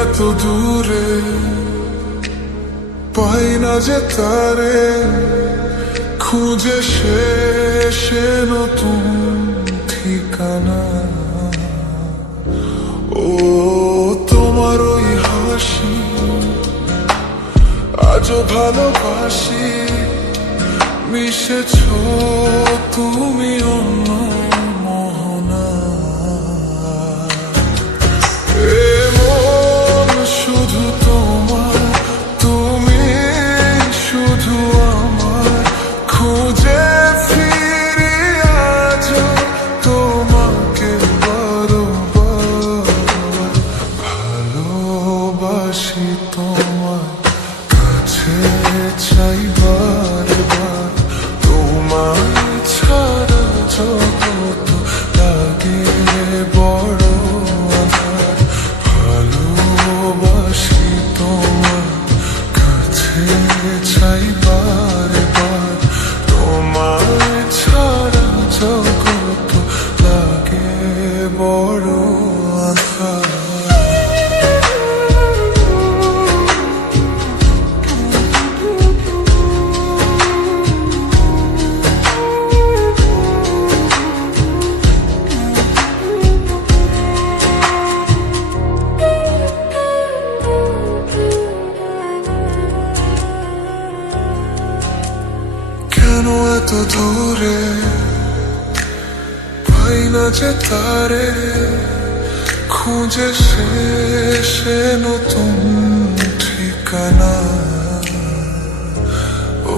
এত দূরে পাই না যে তারে, খুঁজে শেষে নতুন ঠিকানা। ও তোমার ওই হাসি আজও ভালোবাসি, মিশেছ তুমি অন্য মোহনা। এমন শুধু তোমার, তুমি শুধু আমার, খুঁজে ফিরি আজও তোমাকে বারবার। ভালোবাসি তোমার, কাছে চাই বারবার, তোমায় ছাড়া জগৎ লাগে বড় আঁধার। ভালোবাসি তোমার, কাছে চাই বারবার, তোমায় ছাড়া জগৎ লাগে বড় আঁধার। কেন এত দূরে পাই না যে তারে, খুঁজে শেষে নতুন ঠিকানা। ও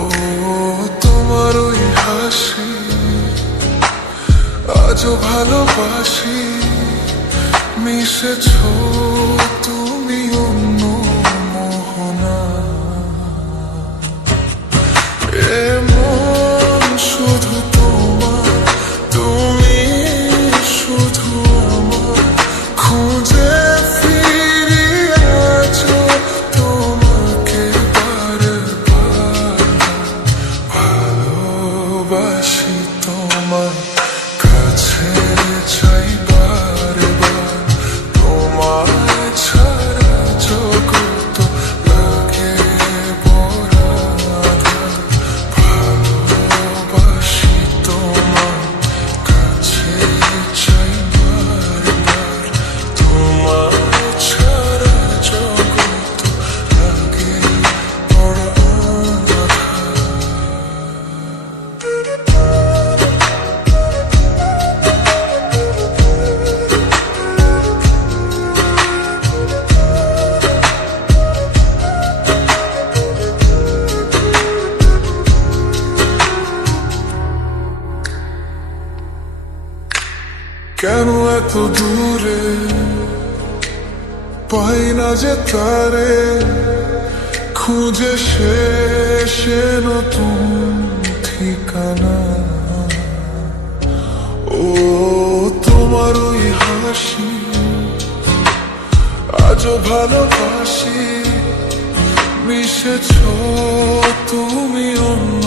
তোমার ওই হাসি আজও ভালোবাসি, মিশেছ তুমি অন্য মোহনা। এমন শুধু তোমার, তুমি শুধু আমার, খুঁজে ফিরি আজও তোমাকে বারবার। ভালোবাসি তোমার, কাছে চাই বারবার, তোমায় ছাড়া জগৎ লাগে বড় আঁধার। ভালোবাসি তোমার, কাছে চাই বারবার, তোমায় ছাড়া জগৎ লাগে বড় আঁধার। কেন এত দূরে পাই না যে তারে, খুঁজে শেষে নতুন ঠিকানা। ও তোমার ওই হাসি আজও ভালোবাসি, মিশেছ তুমি অন্য